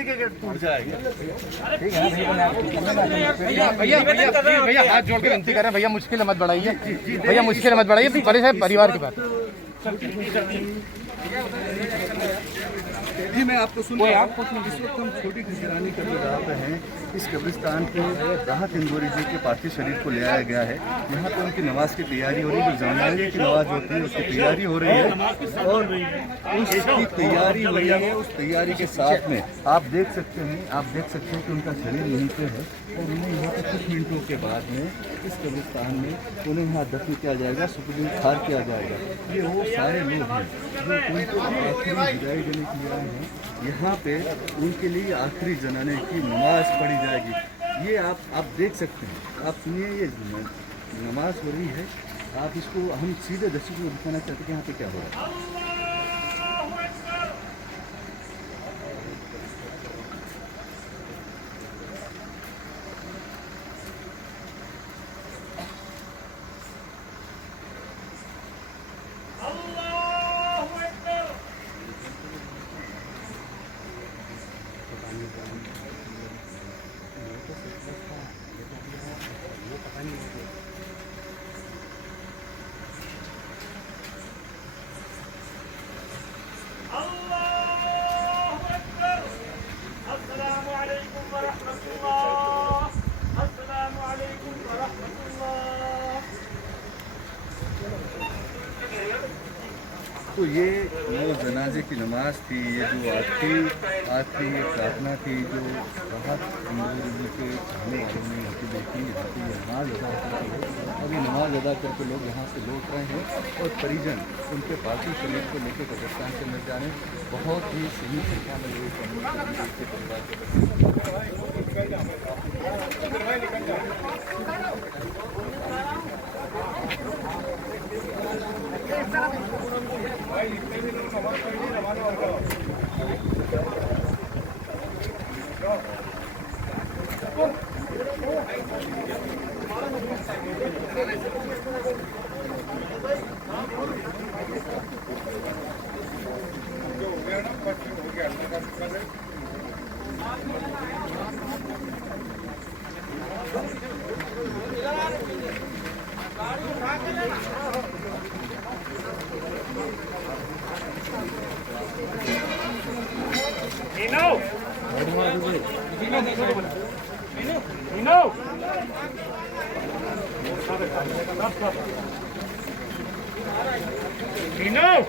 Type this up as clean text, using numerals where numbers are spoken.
तरीके के टूट जाएंगे। भैया हाथ जोड़ के विनती कर रहे हैं, भैया मुश्किल मत बढ़ाइए, भैया मुश्किल मत बढ़ाइए, बड़े साहब परिवार की बात। जी मैं आपको सुन रहा हूं। इस वक्त हम छोटी खिजरानी कब्रिस्तान पे हैं। इस कब्रिस्तान पे राहत इंदौरी जी के पार्थिव शरीर को ले आया गया है। यहाँ पे उनकी नमाज की तैयारी हो रही है, जो जनाजे की नमाज होती है उसकी तैयारी हो रही है और उसकी तैयारी हो रही है। उस तैयारी के साथ में आप देख सकते हैं कि उनका शरीर यहीं पे है और उन्हें यहाँ पे कुछ मिनटों के बाद में इस कब्रिस्तान में उन्हें यहाँ दफन किया जाएगा, सुपुर्द खार किया जाएगा। ये वो सारे लोग हैं जो उनको आखिरी विदाई देने के लिए आए हैं। यहाँ पे उनके लिए आखिरी जनाने की नमाज पढ़ी जाएगी। ये आप देख सकते हैं, आप सुनिए, ये नमाज हो रही है। आप इसको हम सीधे दर्शकों को दिखाना चाहते हैं कि यहाँ पे क्या हो रहा है। तो ये वो जनाजे की नमाज थी, ये जो आखिरी प्रार्थना थी जो राहत इंदौरी जी के चाहने वालों ने यहाँ पे देखी। यहाँ पे ये नमाज अदा करते हैं और ये नमाज अदा करके लोग यहाँ से लौट रहे हैं और परिजन उनके पार्थिव शरीर को लेकर कब्रिस्तान के अंदर जा रहे हैं। बहुत ही सीमित संख्या में लोग परिवार के No!